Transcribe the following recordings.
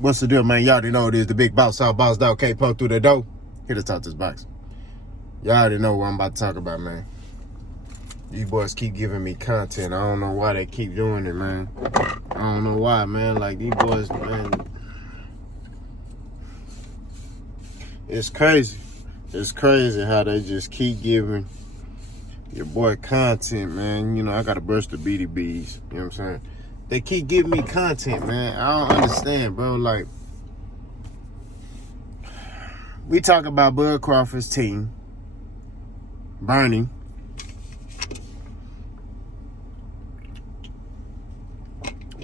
What's the deal, man? Y'all already know it is the big boss, South Boss Dog, K Punk through the door. Here to talk this box. Y'all already know what I'm about to talk about, man. These boys keep giving me content. I don't know why they keep doing it, man. I don't know why, man. Like, these boys, man. It's crazy. It's crazy how they just keep giving your boy content, man. You know, I got to brush the BDBs. You know what I'm saying? They keep giving me content, man. I don't understand, bro. Like, we talk about Bud Crawford's team, Bernie.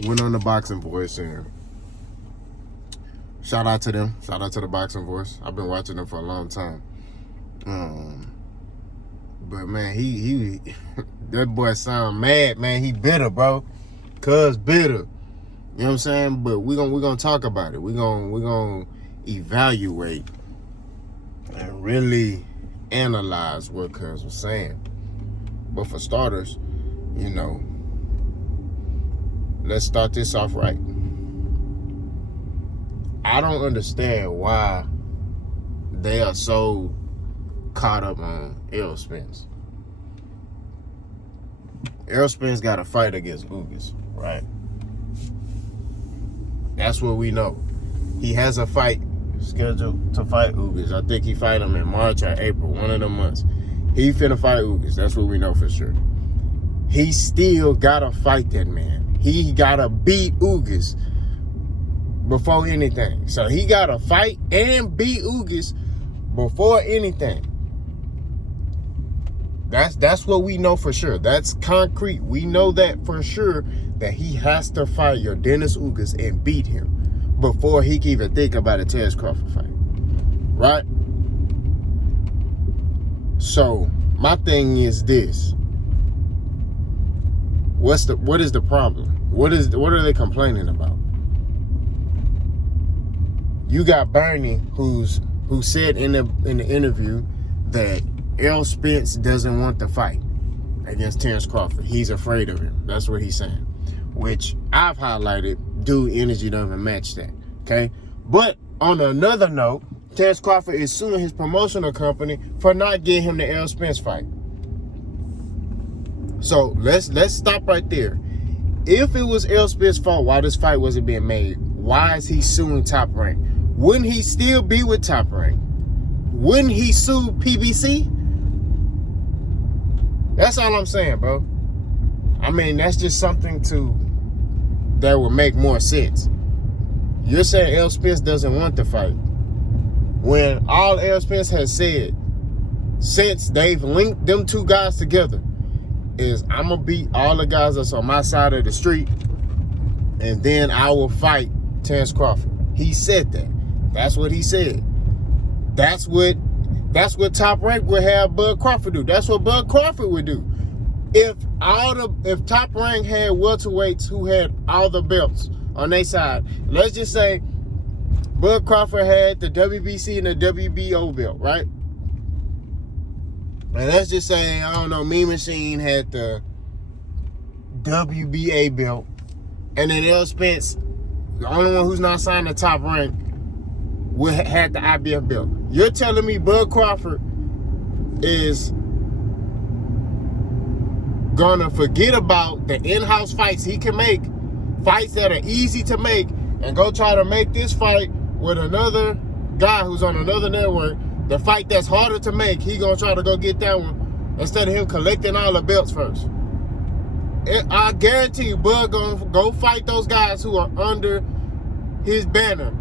Went on the Boxing Voice and shout out to them. Shout out to the Boxing Voice. I've been watching them for a long time. But man, he that boy sound mad, man. He bitter, bro. Cuz bitter. You know what I'm saying? But we're gonna talk about it. We're gonna evaluate and really analyze what Cuz was saying. But for starters, you know, let's start this off right. I don't understand why they are so caught up on Errol Spence. Errol Spence got a fight against Ugas, right? That's what we know. He has a fight scheduled to fight Ugas. I think he fight him in March or April, one of them months. He finna fight Ugas. That's what we know for sure. He still gotta fight that man. He gotta beat Ugas before anything. So he gotta fight and beat Ugas before anything. That's what we know for sure. That's concrete. We know that for sure, that he has to fight your Dennis Ugas and beat him before he can even think about a Terence Crawford fight. Right? So my thing is this. What is the problem? What are they complaining about? You got Bernie who said in the interview that Errol Spence doesn't want to fight against Terence Crawford. He's afraid of him. That's what he's saying. Which I've highlighted, dude energy doesn't match that. Okay? But on another note, Terence Crawford is suing his promotional company for not getting him the Errol Spence fight. So let's stop right there. If it was Errol Spence's fault why this fight wasn't being made, why is he suing Top Rank? Wouldn't he still be with Top Rank? Wouldn't he sue PBC? That's all I'm saying, bro. I mean, that's just something that would make more sense. You're saying Errol Spence doesn't want to fight, when all Errol Spence has said since they've linked them two guys together is, I'm going to beat all the guys that's on my side of the street, and then I will fight Terence Crawford. He said that. That's what he said. That's what Top Rank would have Bud Crawford do. That's what Bud Crawford would do. If Top Rank had welterweights who had all the belts on their side, let's just say Bud Crawford had the WBC and the WBO belt, right? And let's just say, I don't know, Mean Machine had the WBA belt, and then Errol Spence, the only one who's not signed to Top Rank, had the IBF belt. You're telling me Bud Crawford is gonna forget about the in-house fights he can make, fights that are easy to make, and go try to make this fight with another guy who's on another network, the fight that's harder to make, he gonna try to go get that one instead of him collecting all the belts first? I guarantee you Bud gonna go fight those guys who are under his banner,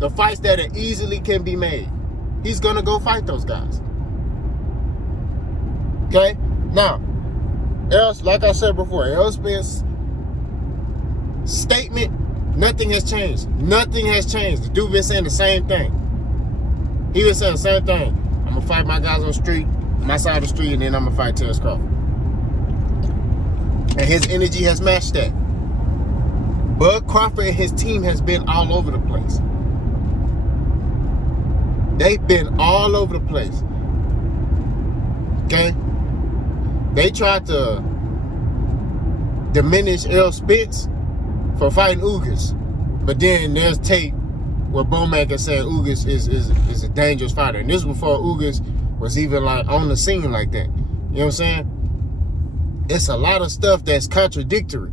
the fights that are easily can be made. He's gonna go fight those guys. Okay? Now, like I said before, Errol Spence's statement, nothing has changed. Nothing has changed. The dude been saying the same thing. He been saying the same thing. I'm gonna fight my guys on the street, my side of the street, and then I'm gonna fight Terence Crawford. And his energy has matched that. Bud Crawford and his team has been all over the place. They've been all over the place. Okay? They tried to diminish Errol Spence for fighting Ugas. But then there's tape where Bomac is saying Ugas is a dangerous fighter. And this was before Ugas was even like on the scene like that. You know what I'm saying? It's a lot of stuff that's contradictory.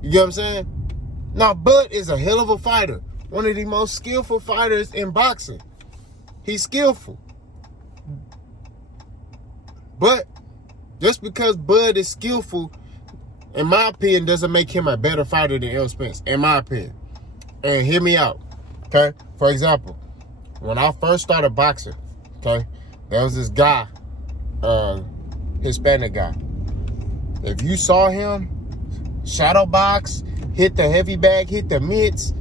You get what I'm saying? Now, Bud is a hell of a fighter. One of the most skillful fighters in boxing. He's skillful. But just because Bud is skillful, in my opinion, doesn't make him a better fighter than Errol Spence, in my opinion. And hear me out, okay? For example, when I first started boxing, okay, there was this guy, Hispanic guy. If you saw him shadow box, hit the heavy bag, hit the mitts,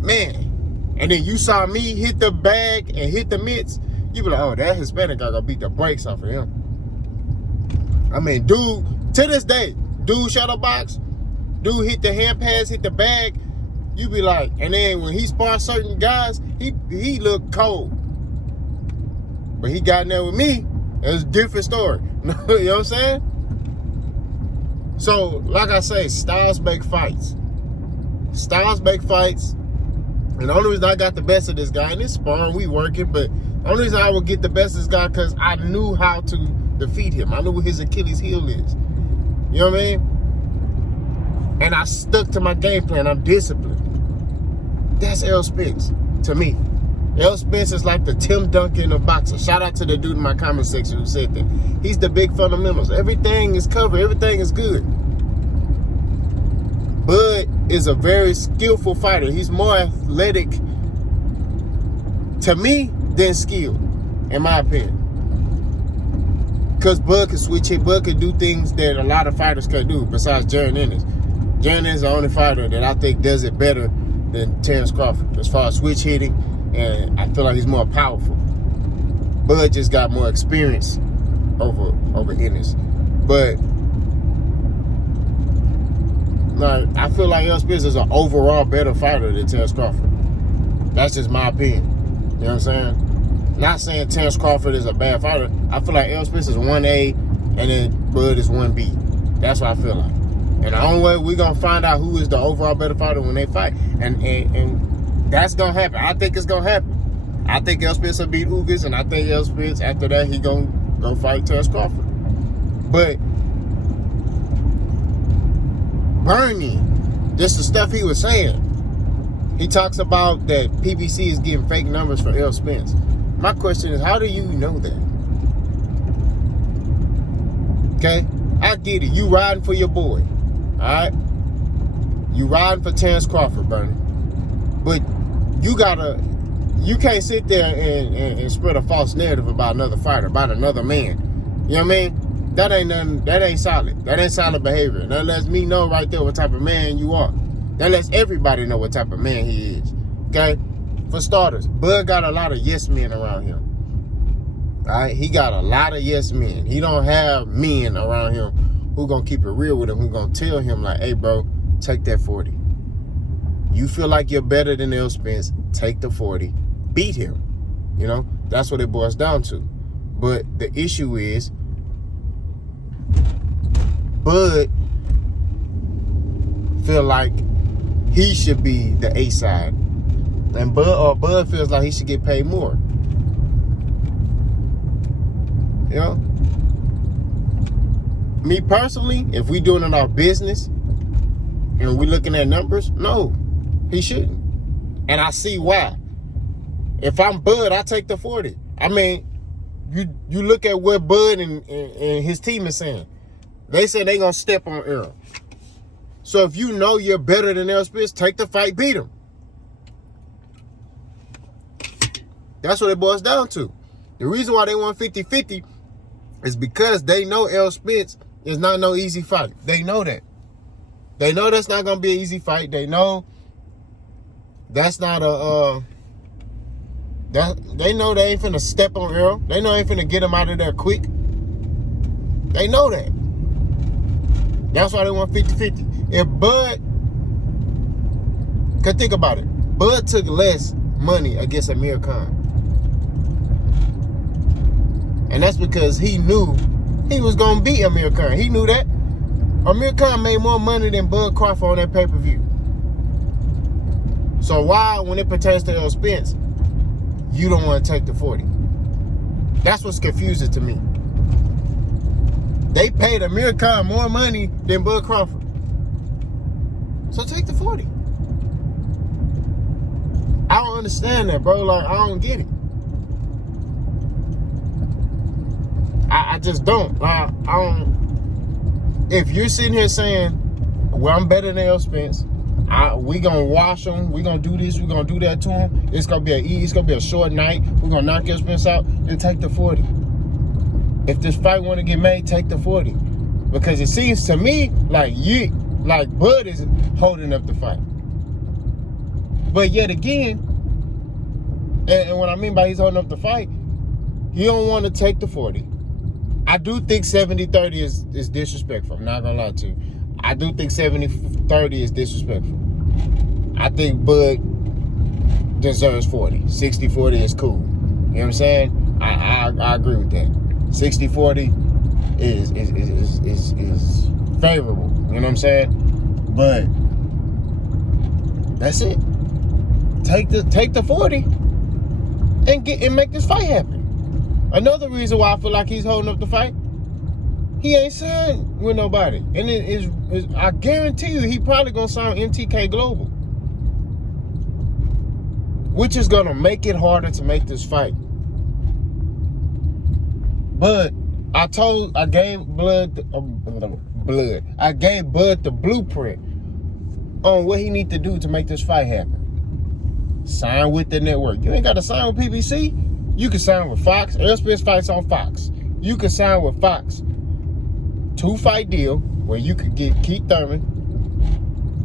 man, and then you saw me hit the bag and hit the mitts, you be like, oh, that Hispanic guy gonna beat the brakes off of him. I mean, dude, to this day, dude shadow box, dude hit the hand pass, hit the bag, you be like, and then when he sparred certain guys, he looked cold. But he got in there with me, it was a different story. You know what I'm saying? So, like I say, styles make fights. Styles make fights. And the only reason I got the best of this guy, and it's sparring, we working, but the only reason I would get the best of this guy because I knew how to defeat him. I knew what his Achilles heel is. You know what I mean? And I stuck to my game plan. I'm disciplined. That's Errol Spence to me. Errol Spence is like the Tim Duncan of boxing. Shout out to the dude in my comment section who said that. He's the big fundamentals. Everything is covered. Everything is good. Bud is a very skillful fighter. He's more athletic to me than skilled, in my opinion. Because Bud can switch hit. Bud can do things that a lot of fighters can't do besides Jaron Ennis. Jaron Ennis is the only fighter that I think does it better than Terence Crawford as far as switch hitting, and I feel like he's more powerful. Bud just got more experience over Ennis. But like, I feel like Errol Spence is an overall better fighter than Terence Crawford. That's just my opinion. You know what I'm saying? Not saying Terence Crawford is a bad fighter. I feel like Errol Spence is 1A and then Bud is 1B. That's what I feel like. And the only way we're going to find out who is the overall better fighter when they fight. And that's going to happen. I think it's going to happen. I think Errol Spence will beat Ugas, and I think Errol Spence, after that, he going to go fight Terence Crawford. But Bernie, just the stuff he was saying, he talks about that PBC is getting fake numbers for Errol Spence. My question is, how do you know that? Okay? I get it. You riding for your boy. Alright? You riding for Terence Crawford, Bernie. But you can't sit there and spread a false narrative about another fighter, about another man. You know what I mean? That ain't nothing, that ain't solid. That ain't solid behavior. That lets me know right there what type of man you are. That lets everybody know what type of man he is. Okay? For starters, Bud got a lot of yes men around him. Alright? He got a lot of yes men. He don't have men around him who gonna keep it real with him, who gonna tell him like, hey bro, take that 40. You feel like you're better than Errol Spence, take the 40. Beat him. You know? That's what it boils down to. But the issue is, Bud feel like he should be the A side. And Bud feels like he should get paid more. You know? Me personally, if we doing it our business and we looking at numbers, no, he shouldn't. And I see why. If I'm Bud, I take the 40. I mean, you look at what Bud and his team is saying. They say they gonna step on Errol. So if you know you're better than Errol Spence, take the fight, beat him. That's what it boils down to. The reason why they want 50-50 is because they know Errol Spence is not no easy fight. They know that. They know that's not gonna be an easy fight. They know that's not they know they ain't finna step on Errol. They know they ain't finna get him out of there quick. They know that. That's why they want 50-50. If Bud, cause think about it, Bud took less money against Amir Khan. And that's because he knew he was gonna beat Amir Khan. He knew that. Amir Khan made more money than Bud Crawford on that pay-per-view. So why, when it pertains to Errol Spence, you don't want to take the 40? That's what's confusing to me. They paid Amir Khan more money than Bud Crawford. So take the 40. I don't understand that, bro. Like, I don't get it. I just don't. Like, I don't. If you're sitting here saying, well, I'm better than Errol Spence, we gonna wash him, we gonna do this, we gonna do that to him, it's gonna be a short night, we're gonna knock Errol Spence out, then take the 40. If this fight want to get made, take the 40. Because it seems to me like Bud is holding up the fight. But yet again, and what I mean by he's holding up the fight, he don't want to take the 40. I do think 70-30 is disrespectful. I'm not going to lie to you. I do think 70-30 is disrespectful. I think Bud deserves 40. 60-40 is cool. You know what I'm saying? I agree with that. 60-40 is favorable. You know what I'm saying? But that's it. Take the 40 and make this fight happen. Another reason why I feel like he's holding up the fight, he ain't signed with nobody. And I guarantee you he probably gonna sign MTK Global, which is gonna make it harder to make this fight. But I gave Bud the blueprint on what he need to do to make this fight happen. Sign with the network. You ain't got to sign with PBC. You can sign with Fox. Errol Spence fights on Fox. You can sign with Fox. 2-fight deal where you could get Keith Thurman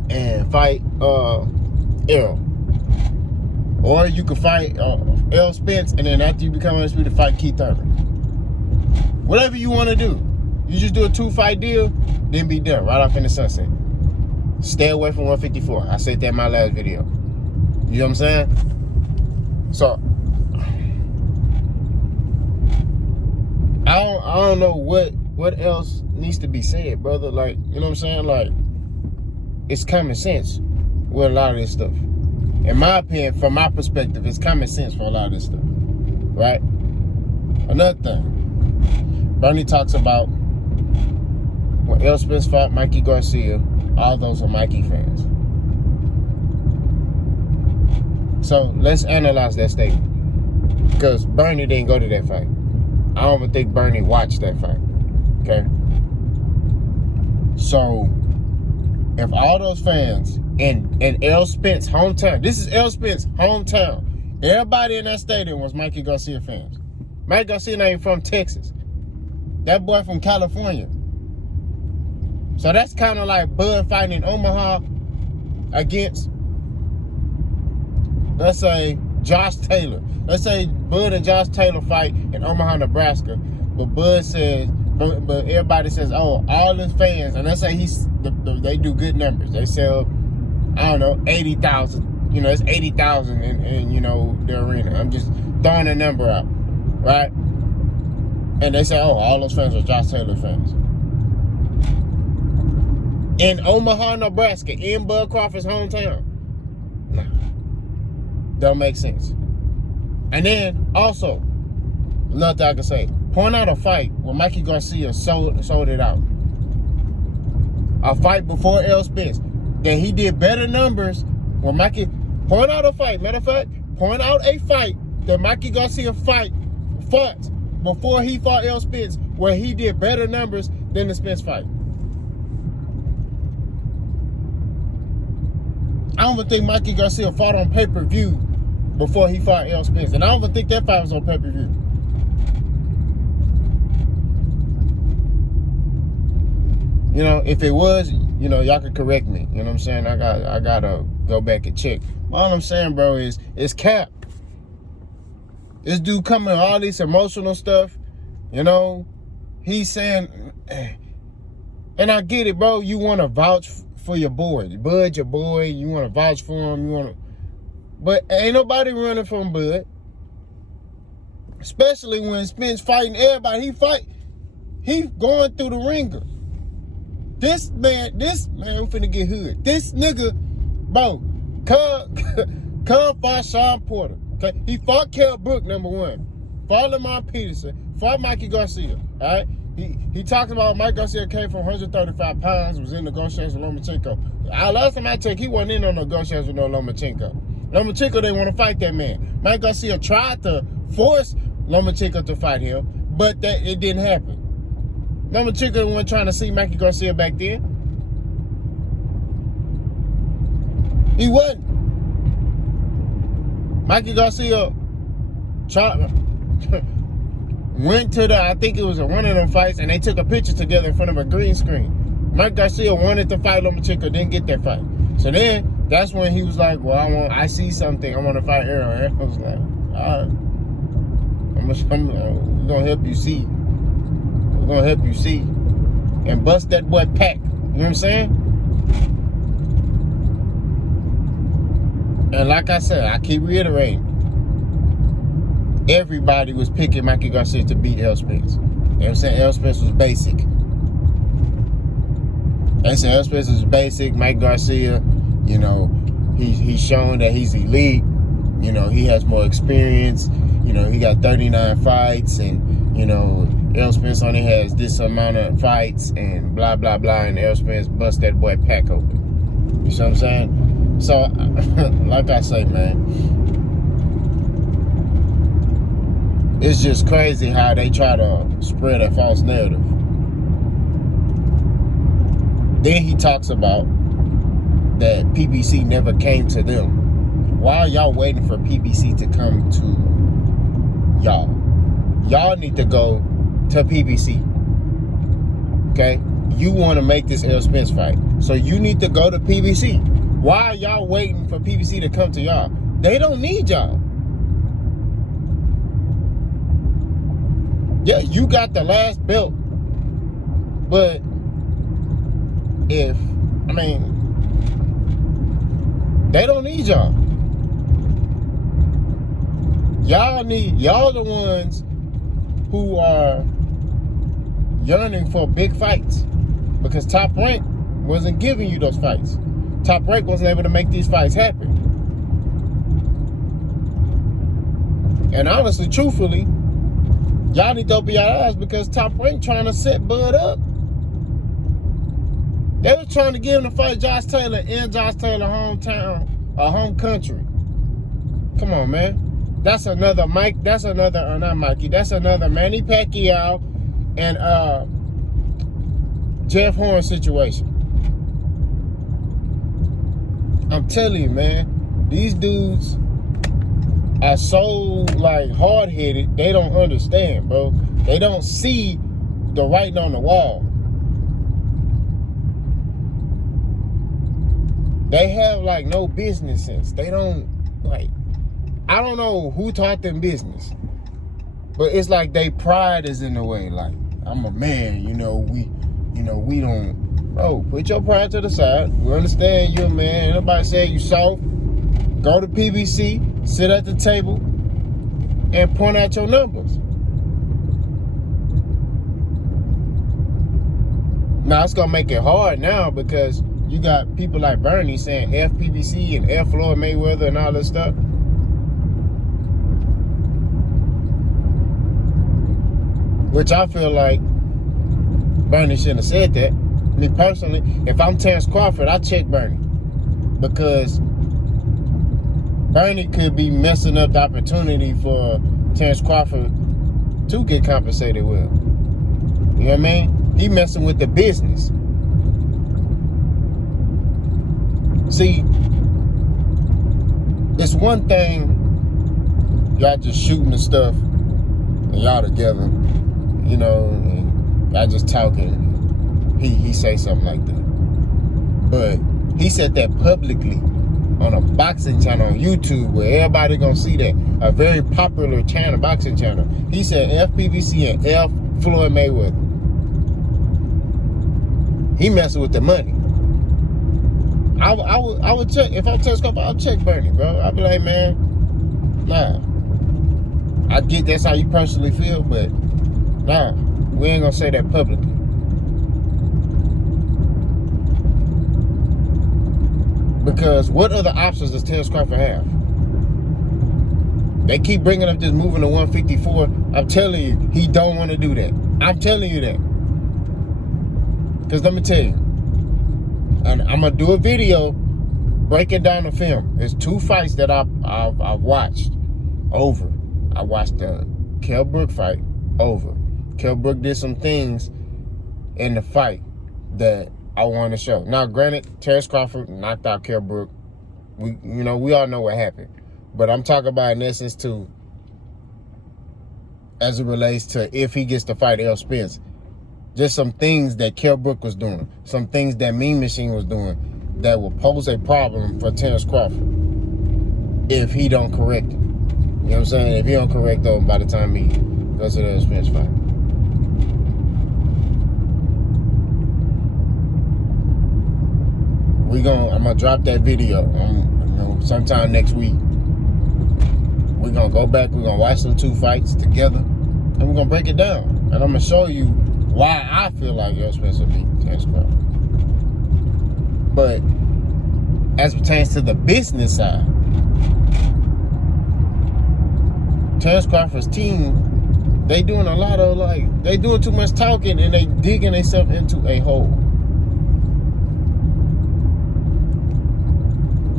and fight Errol. Or you could fight Errol Spence, and then after you become undisputed, fight Keith Thurman. Whatever you want to do. You just do a 2-fight deal, then be done right off in the sunset. Stay away from 154. I said that in my last video. You know what I'm saying? So I don't know what else needs to be said, brother. Like, you know what I'm saying? Like, it's common sense with a lot of this stuff. In my opinion, from my perspective, it's common sense for a lot of this stuff. Right? Another thing, Bernie talks about when Errol Spence fought Mikey Garcia, all those are Mikey fans. So let's analyze that statement. Because Bernie didn't go to that fight. I don't even think Bernie watched that fight. Okay? So, if all those fans in Errol Spence hometown, this is Errol Spence hometown, everybody in that stadium was Mikey Garcia fans. Mikey Garcia ain't from Texas. That boy from California. So that's kind of like Bud fighting in Omaha against, let's say, Josh Taylor. Let's say Bud and Josh Taylor fight in Omaha, Nebraska. But Bud says, but everybody says, oh, all the fans, and let's say they do good numbers. They sell, I don't know, 80,000. You know, it's 80,000 in you know, the arena. I'm just throwing a number out, right? And they say, oh, all those fans are Josh Taylor fans. In Omaha, Nebraska, in Bud Crawford's hometown. Nah. Don't make sense. And then, also, another thing I can say, point out a fight where Mikey Garcia sold it out. A fight before Errol Spence. That he did better numbers when Mikey... Point out a fight. Matter of fact, point out a fight that Mikey Garcia fought before he fought Errol Spence where he did better numbers than the Spence fight. I don't even think Mikey Garcia fought on pay-per-view before he fought Errol Spence. And I don't even think that fight was on pay-per-view. You know, if it was, you know, y'all could correct me. You know what I'm saying? I gotta go back and check. All I'm saying, bro, is it's cap. This dude coming with all this emotional stuff, you know, he's saying, and I get it, bro, you want to vouch for your boy. Bud, your boy, you want to vouch for him, but ain't nobody running from Bud. Especially when Spence fighting everybody. He going through the ringer. This man, we finna get hood. This nigga, bro, Come fight Sean Porter. Okay? He fought Kell Brook, number one. Fought Lamar Peterson. Fought Mikey Garcia. All right? He talked about Mike Garcia came from 135 pounds, was in negotiations with Lomachenko. Last time I checked, he wasn't in no negotiations with no Lomachenko. Lomachenko didn't want to fight that man. Mike Garcia tried to force Lomachenko to fight him, but it didn't happen. Lomachenko wasn't trying to see Mikey Garcia back then. He wasn't. Mikey Garcia went to I think it was one of them fights, and they took a picture together in front of a green screen. Mike Garcia wanted to fight Lomachenko, didn't get that fight. So then, that's when he was like, well, I see something, I want to fight Aaron. I was like, all right. We're going to help you see. We're going to help you see. And bust that boy Pac. You know what I'm saying? And like I said, I keep reiterating, everybody was picking Mikey Garcia to beat L. Spence. You know what I'm saying? L. Spence was basic. They said L. Spence was basic. Mike Garcia, you know, he's shown that he's elite. You know, he has more experience. You know, he got 39 fights, and, you know, L. Spence only has this amount of fights, and blah, blah, blah, and L. Spence bust that boy Pac open. You see what I'm saying? So, like I say, man, it's just crazy how they try to spread a false narrative. Then he talks about that PBC never came to them. Why are y'all waiting for PBC to come to y'all? Y'all need to go to PBC. Okay? You want to make this L. Spence fight. So you need to go to PBC. Why are y'all waiting for PBC to come to y'all? They don't need y'all. Yeah, you got the last belt. But they don't need y'all. Y'all the ones who are yearning for big fights, because Top Rank wasn't giving you those fights. Top Rank wasn't able to make these fights happen. And honestly, truthfully, y'all need to open your eyes, because Top Rank trying to set Bud up. They were trying to get him to fight Josh Taylor in Josh Taylor hometown, home country. Come on, man. That's another Manny Pacquiao and Jeff Horn situation. I'm telling you, man, these dudes are so like hard-headed, they don't understand, bro. They don't see the writing on the wall. They have like no business sense. They don't like, I don't know who taught them business, but it's like they pride is in the way. Like, I'm a man, we don't, bro, put your pride to the side. We understand you're a man. Nobody saying you soft. Go to PBC, sit at the table, and point out your numbers. Now, it's gonna make it hard now, because you got people like Bernie saying F PBC and F Floyd Mayweather and all this stuff. Which I feel like Bernie shouldn't have said that. Me personally, if I'm Terrence Crawford, I check Bernie. Because Bernie could be messing up the opportunity for Terrence Crawford to get compensated well. You know what I mean? He messing with the business. See, it's one thing y'all just shooting and stuff, and y'all together, and y'all just talking. He say something like that. But he said that publicly on a boxing channel on YouTube, where everybody gonna see that. A very popular channel, boxing channel. He said F PBC and F Floyd Mayweather. He messing with the money. I would check. If I'm Terrence Crawford, I'll check Bernie, bro. I'll be like, man, nah. I get that's how you personally feel, but nah, we ain't gonna say that publicly. Because what other options does Terrence Crawford have? They keep bringing up this moving to 154. I'm telling you, he don't want to do that. I'm telling you that. Because let me tell you, and I'm going to do a video breaking down the film. There's 2 fights that I've watched over. I watched the Kell Brook fight over. Kell Brook did some things in the fight that I want to show. Now, granted, Terrence Crawford knocked out Kell Brook. We all know what happened. But I'm talking about in essence too, as it relates to if he gets to fight Errol Spence. Just some things that Kell Brook was doing, some things that Mean Machine was doing that will pose a problem for Terrence Crawford if he don't correct it. You know what I'm saying? If he don't correct them by the time he goes to the Errol Spence fight. I'm gonna drop that video sometime next week. We're gonna go back, we're gonna watch them 2 fights together, and we're gonna break it down. And I'm gonna show you why I feel like Errol Spence will beat Terrence Crawford. But as it pertains to the business side, Terrence Crawford's team, they doing a lot of they doing too much talking and they digging themselves into a hole.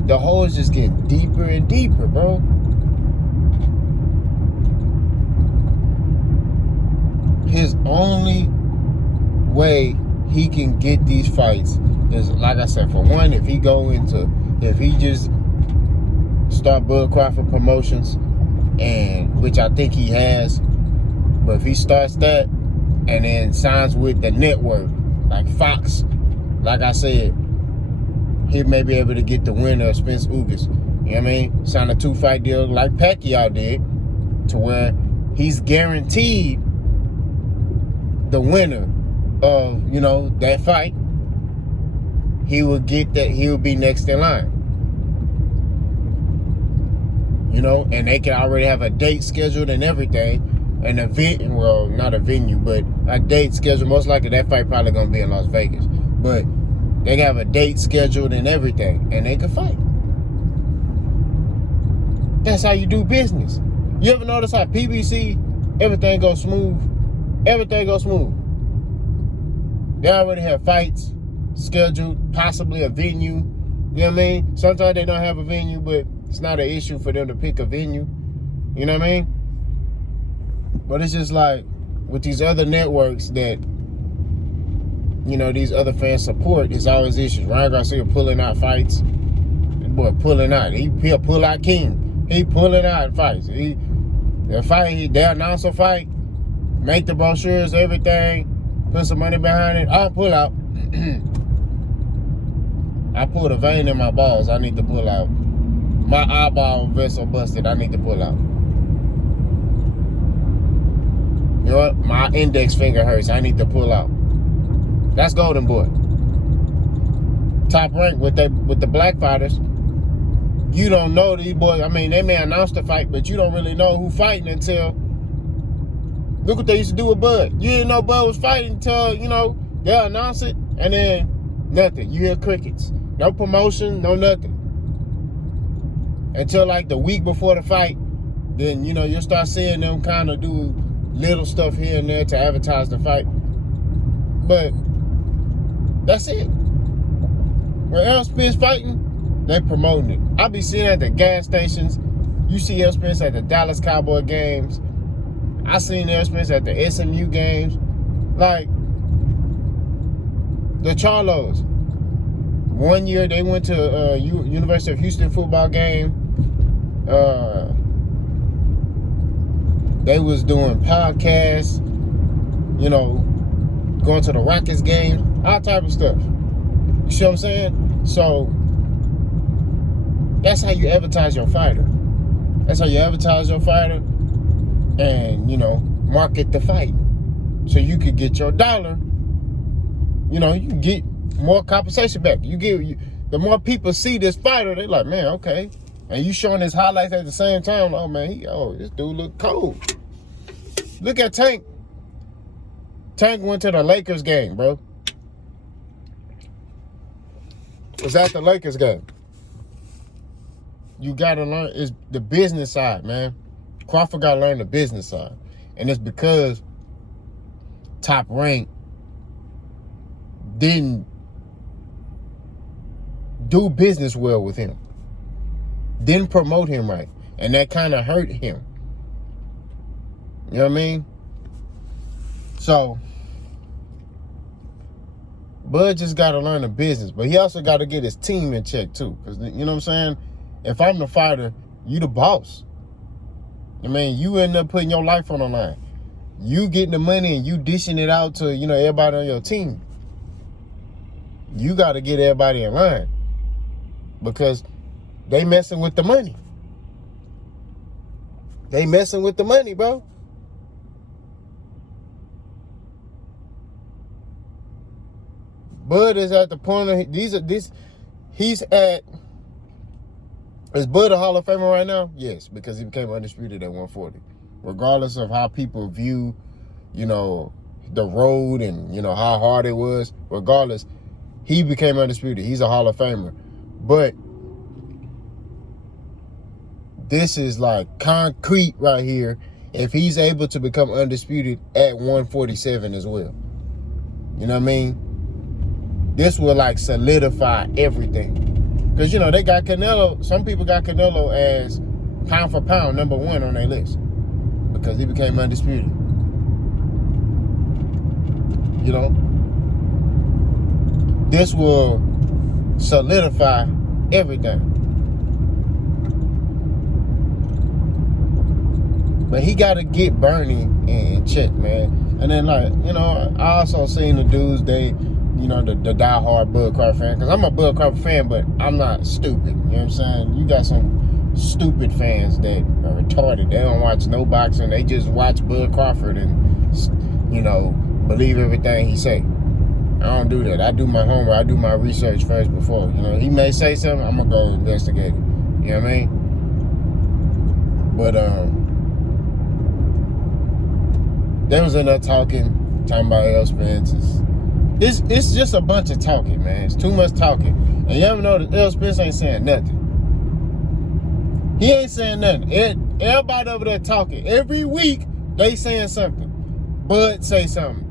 The hole is just getting deeper and deeper, bro. His only way he can get these fights is, like I said, for one, if he just start BUD Crawford Promotions, and which I think he has, but if he starts that and then signs with the network, like Fox, like I said, he may be able to get the winner of Spence Ugas. You know what I mean? Sign a 2-fight deal like Pacquiao did, to where he's guaranteed the winner of, that fight. He will get that, he will be next in line. And they can already have a date scheduled and everything. An event, well, not a venue, but a date scheduled. Most likely that fight probably gonna be in Las Vegas. But they have a date scheduled and everything, and they can fight. That's how you do business. You ever notice how PBC, everything goes smooth? Everything goes smooth. They already have fights scheduled, possibly a venue. You know what I mean? Sometimes they don't have a venue, but it's not an issue for them to pick a venue. You know what I mean? But it's just like with these other networks that, these other fans support, it's always issues. Ryan Garcia pulling out fights. That boy pulling out. He'll pull out King. He pulling out fights. They announce a fight, make the brochures, everything, put some money behind it. I'll pull out. I pulled a vein in my balls. I need to pull out. My eyeball vessel busted. I need to pull out. You know what? My index finger hurts. I need to pull out. That's Golden Boy. Top rank with the black fighters. You don't know these boys. I mean, they may announce the fight, but you don't really know who fighting until. Look what they used to do with Bud. You didn't know Bud was fighting until, they'll announce it, and then nothing. You hear crickets. No promotion, no nothing. Until like the week before the fight, then, you'll start seeing them kind of do little stuff here and there to advertise the fight. But that's it. When Errol Spence fighting, they promoting it. I be seeing at the gas stations. You see Errol Spence at the Dallas Cowboy games. I seen Errol Spence at the SMU games. Like, the Charlos. One year they went to University of Houston football game. They was doing podcasts, going to the Rockets game, all type of stuff. You see what I'm saying? So that's how you advertise your fighter. That's how you advertise your fighter and, market the fight. So you could get your dollar, you can get more compensation back. The more people see this fighter, they like, man, okay. And you showing his highlights at the same time. Oh, man, this dude look cold. Look at Tank. Tank went to the Lakers game, bro. Was at the Lakers game. you gotta learn is the business side, man. Crawford gotta learn the business side. And it's because Top Rank didn't do business well with him. Didn't promote him right. And that kind of hurt him. You know what I mean? So, Bud just got to learn the business. But he also got to get his team in check, too. Because, you know what I'm saying? If I'm the fighter, you the boss. I mean, you end up putting your life on the line. You getting the money and you dishing it out to, you know, everybody on your team. You got to get everybody in line. Because they messing with the money. They messing with the money, bro. Bud is at the point of he's at. Is Bud a Hall of Famer right now? Yes, because he became undisputed at 140. Regardless of how people view, you know, the road and, you know, how hard it was. Regardless, he became undisputed. He's a Hall of Famer. But this is like concrete right here if he's able to become undisputed at 147 as well. You know what I mean? This will like solidify everything. Because, you know, they got Canelo. Some people got Canelo as pound for pound #1 on their list. Because he became undisputed. You know? This will solidify everything. But he got to get Bernie in check, man. And then, like, you know, I also seen the dudes, you know, the diehard Bud Crawford fan. Because I'm a Bud Crawford fan, but I'm not stupid. You know what I'm saying? You got some stupid fans that are retarded. They don't watch no boxing. They just watch Bud Crawford and, you know, believe everything he say. I don't do that. I do my homework. I do my research first before. You know, he may say something, I'm going to go investigate it. You know what I mean? But, they was in there talking about L. Spence. It's just a bunch of talking, man. It's too much talking. And you ever know that L. Spence ain't saying nothing. He ain't saying nothing. Everybody over there talking. Every week, they saying something. Bud say something.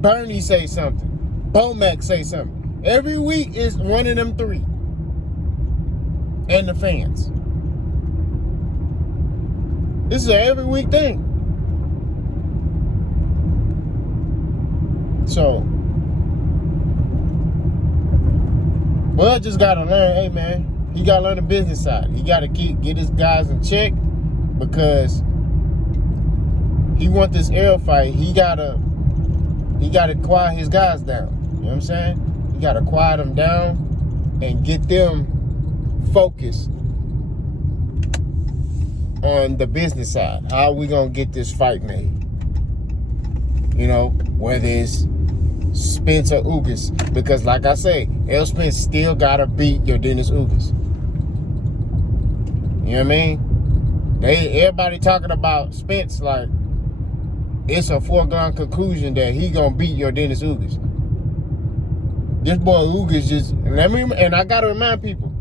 Bernie say something. Bomac say something. Every week is one of them three. And the fans. This is an every week thing. So, Bud just got to learn, hey, man, he got to learn the business side. He got to get his guys in check because he want this air fight. He got to quiet his guys down. You know what I'm saying? He got to quiet them down and get them focused on the business side. How are we going to get this fight made? You know, whether it's Spence or Ugas. Because like I say, L. Spence still got to beat your Dennis Ugas. You know what I mean? Everybody talking about Spence like it's a foregone conclusion that he going to beat your Dennis Ugas. This boy Ugas just, and I got to remind people,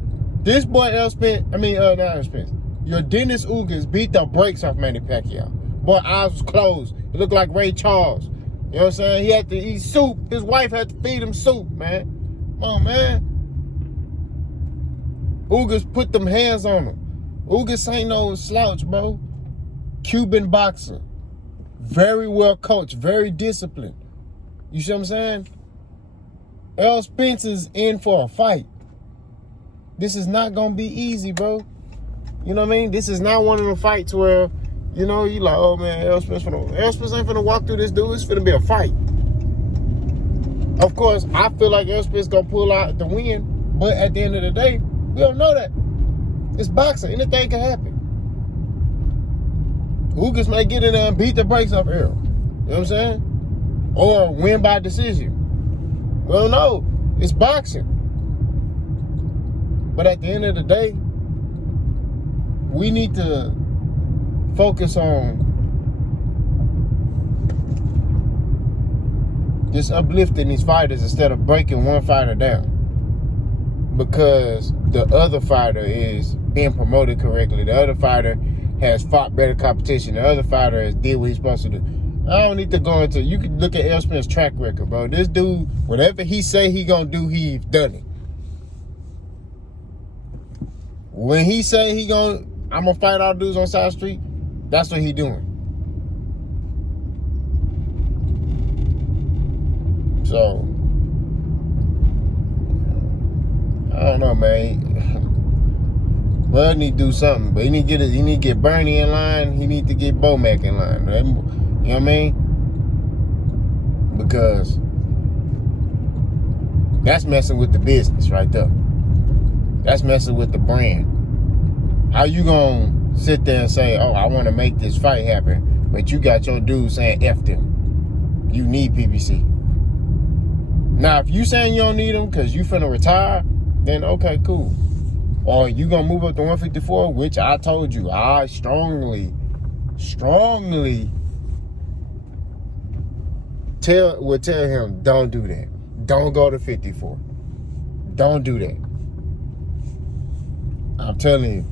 this boy L. Spence, not L. Spence, your Dennis Ugas beat the brakes off Manny Pacquiao. Boy, eyes was closed. It looked like Ray Charles. You know what I'm saying? He had to eat soup. His wife had to feed him soup, man. Come on, man. Ugas put them hands on him. Ugas ain't no slouch, bro. Cuban boxer. Very well coached. Very disciplined. You see what I'm saying? L. Spence is in for a fight. This is not going to be easy, bro. You know what I mean? This is not one of the fights where, you know, you like, oh man, L. Spence ain't finna walk through this dude. It's finna be a fight. Of course, I feel like L. Spence gonna pull out the win, but at the end of the day, we don't know that. It's boxing. Anything can happen. Ugas may get in there and beat the brakes off Earl. You know what I'm saying? Or win by decision. We don't know. It's boxing. But at the end of the day, we need to focus on just uplifting these fighters instead of breaking one fighter down. Because the other fighter is been promoted correctly. The other fighter has fought better competition. The other fighter has did what he's supposed to do. I don't need to go into, you can look at Errol Spence' track record, bro. This dude, whatever he say he gonna do, he's done it. When he say I'm gonna fight all dudes on South Street, that's what he doing. So, I don't know, man. Bud need to do something, but he need to get Bernie in line. He need to get Bomac in line. You know what I mean? Because that's messing with the business right there. That's messing with the brand. How you gonna sit there and say, "Oh, I want to make this fight happen," but you got your dude saying "F them"? You need PBC. Now, if you saying you don't need them because you finna retire, then okay, cool. Or you gonna move up to 154, which I told you, I strongly would tell him, don't do that. Don't go to 54. Don't do that. I'm telling you.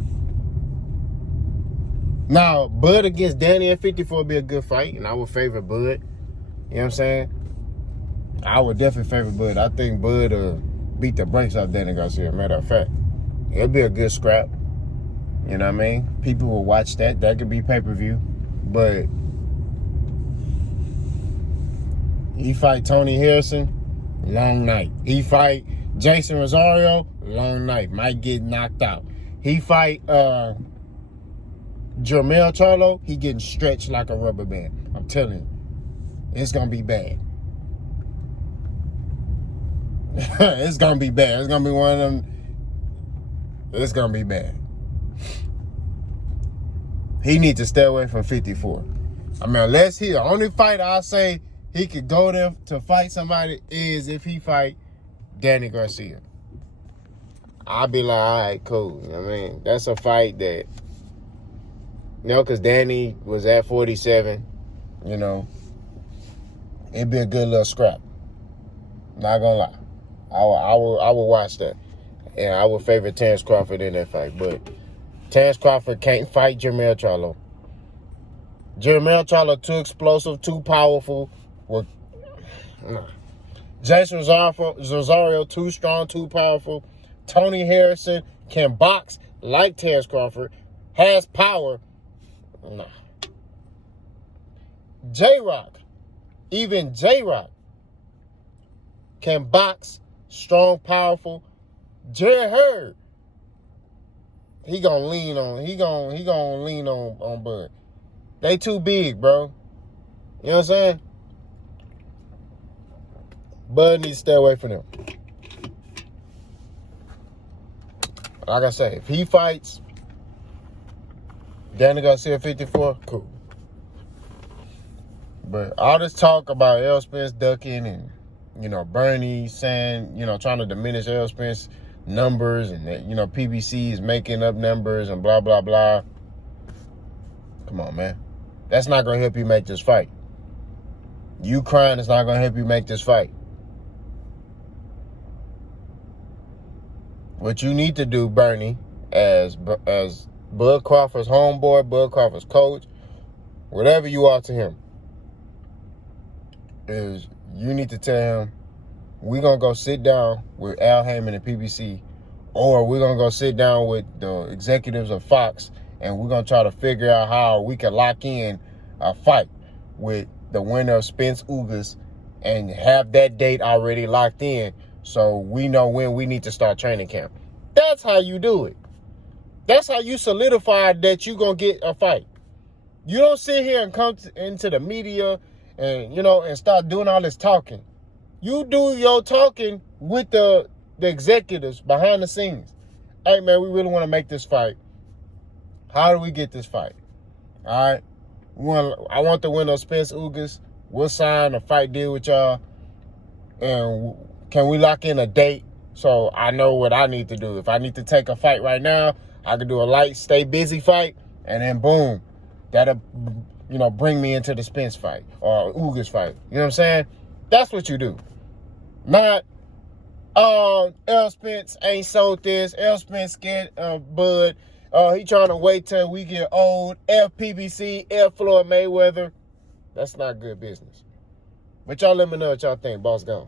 Now, Bud against Danny at 54 would be a good fight, and I would favor Bud. You know what I'm saying? I would definitely favor Bud. I think Bud beat the brakes off Danny Garcia, matter of fact. It'll be a good scrap. You know what I mean? People will watch that. That could be pay-per-view. But he fight Tony Harrison, long night. He fight Jason Rosario, long night. Might get knocked out. He fight Jermell Charlo, he getting stretched like a rubber band. I'm telling you. It's going to be bad. It's going to be bad. It's going to be one of them. It's going to be bad. He needs to stay away from 54. I mean, unless the only fight I say he could go there to fight somebody is if he fight Danny Garcia. I'll be like, all right, cool. I mean, that's a fight that, because Danny was at 47, it'd be a good little scrap. Not gonna lie. I will watch that. And I would favor Terrence Crawford in that fight. But Terrence Crawford can't fight Jermell Charlo. Jermell Charlo too explosive, too powerful. Jason Rosario too strong, too powerful. Tony Harrison can box like Terrence Crawford, has power. Nah. J-Rock, even J-Rock can box, strong, powerful. Jerry Hurd, he gonna lean on Bud. They too big, bro. You know what I'm saying? Bud needs to stay away from them. Like I say, if he fights Danny Garcia 54, cool. But all this talk about Errol Spence ducking and, Bernie saying, trying to diminish Errol Spence numbers and that, PBC is making up numbers and blah, blah, blah. Come on, man. That's not going to help you make this fight. You crying is not going to help you make this fight. What you need to do, Bernie, as Bud Crawford's homeboy, Bud Crawford's coach, whatever you are to him, is you need to tell him, we're going to go sit down with Al Heyman and PBC, or we're going to go sit down with the executives of Fox, and we're going to try to figure out how we can lock in a fight with the winner of Spence Ugas and have that date already locked in so we know when we need to start training camp. That's how you do it. That's how you solidify that you're going to get a fight. You don't sit here and come into the media and, and start doing all this talking. You do your talking with the executives behind the scenes. Hey, man, we really want to make this fight. How do we get this fight? All right. I want the winner of Spence Ugas. We'll sign a fight deal with y'all. And can we lock in a date so I know what I need to do? If I need to take a fight right now, I can do a light, stay busy fight. And then, boom, that'll, bring me into the Spence fight or Ugas fight. You know what I'm saying? That's what you do. Not, L. Spence ain't sold this. L. Spence scared of Bud. He trying to wait till we get old. FPBC, F. Floyd Mayweather. That's not good business. But y'all let me know what y'all think. Boss gone.